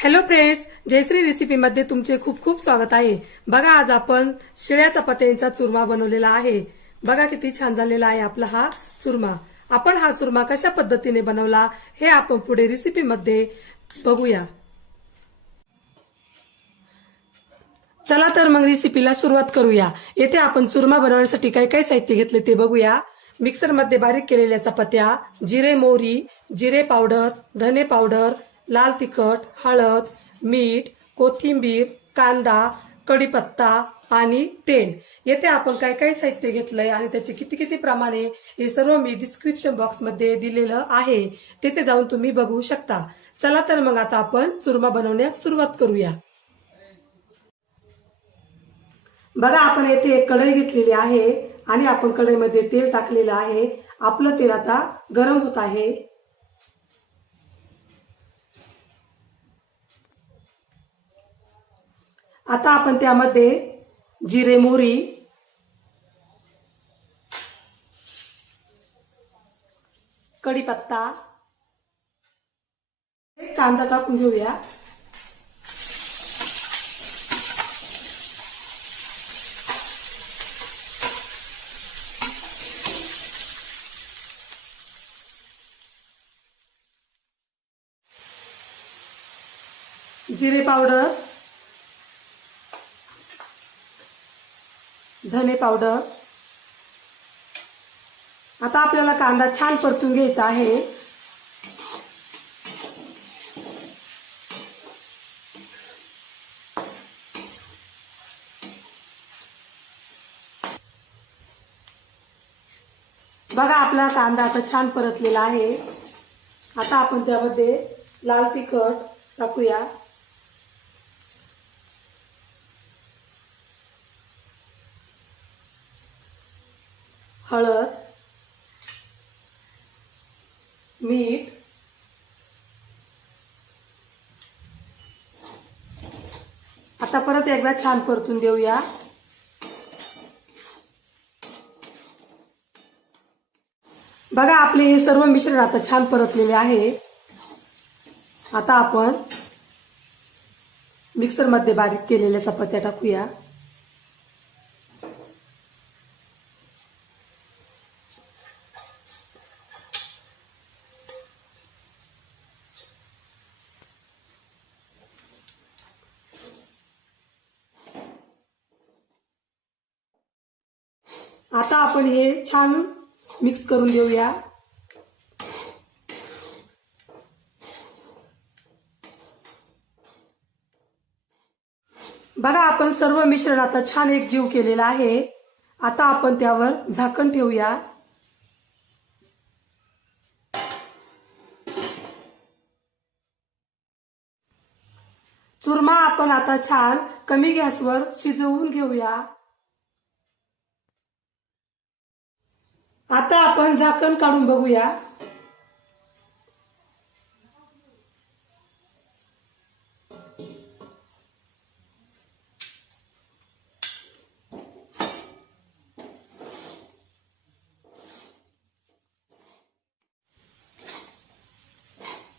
Hello friends, Jayashree recipe मध्ये तुमचे खूप खूप स्वागत आहे। बघा, आज आपण शिळ्या चपात्यांचा चुरमा बनवलेला आहे। बघा किती छान झालेला आहे आपला हा चुरमा। आपण हा चुरमा कशा पद्धतीने बनवला हे आपण पुढे रेसिपी मध्ये बघूया। चला तर मग रेसिपीला सुरुवात करूया। येथे आपण चुरमा बनवण्यासाठी काय काय साहित्य घेतले ते बघूया। मिक्सर मध्ये बारीक केलेल्या चपात्या, जिरे मोहरी, जिरे पावडर, धने पावडर, लाल तिखट, हळद, मीठ, कोथिंबीर, कांदा, कढीपत्ता आणि तेल। येथे आपण काय काय साहित्य घेतलंय आणि त्याचे किती किती प्रमाणे हे सर्व मी डिस्क्रिप्शन बॉक्स मध्ये दिलेलं आहे, तिथे जाऊन तुम्ही बघू शकता। चला तर मग आता आपण चुरमा बनवण्यास सुरुवात करूया। बघा, आपण येथे एक कढई घेतलेली आहे आणि आपण कढईमध्ये तेल टाकलेलं आहे। आपलं तेल आता गरम होत आहे। आता आपण त्यामध्ये जिरे मोहरी, कढीपत्ता, कांदा टाकून घेऊया। जिरे पावडर, धने पावडर। आता आपल्याला कांदा छान परतून घ्यायचा आहे। बघा, आपला कांदा आता छान परतलेला आहे। आता आपण त्यामध्ये लाल तिखट टाकूया, हळद, मीठ, आता परत एकदा छान परतून देऊया। बघा, आपले हे सर्व मिश्रण आता छान परतलेले आहे। आता आपण मिक्सर मध्ये बारीक केलेल्या चपात्या टाकूया। आता आपण हे छान मिक्स करून देऊया। बघा, आपण सर्व मिश्रण आता छान एकजीव केलेला आहे। आता आपण त्यावर झाकण ठेवूया। चुरमा आपण आता छान कमी गॅसवर शिजवून घेऊया। आता आपण झाकण काढून बघूया।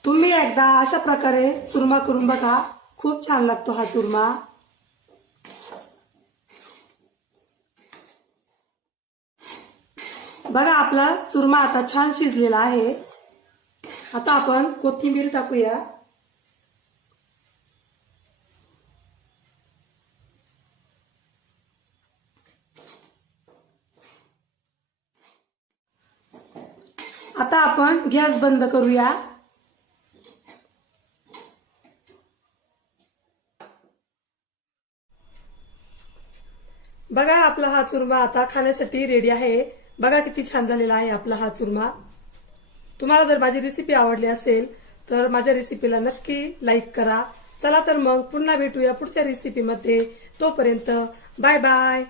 तुम्ही एकदा अशा प्रकारे चुरमा करून बघा, खूप छान लागतो हा चुरमा। बघा, आपला चुरमा आता छान शिजलेला आहे। आता आपण कोथिंबीर टाकूया। आता आपण गॅस बंद करूया। बघा, आपला हा चुरमा आता खाण्यासाठी रेडी आहे। बघा किती छान झालेला आहे आपला हा चुरमा। तुम्हाला जर माझी रेसिपी आवडली असेल तर माझ्या रेसिपीला नक्की लाईक करा। चला तर मग पुन्हा भेटूया पुढच्या रेसिपी मध्ये। तोपर्यंत बाय बाय।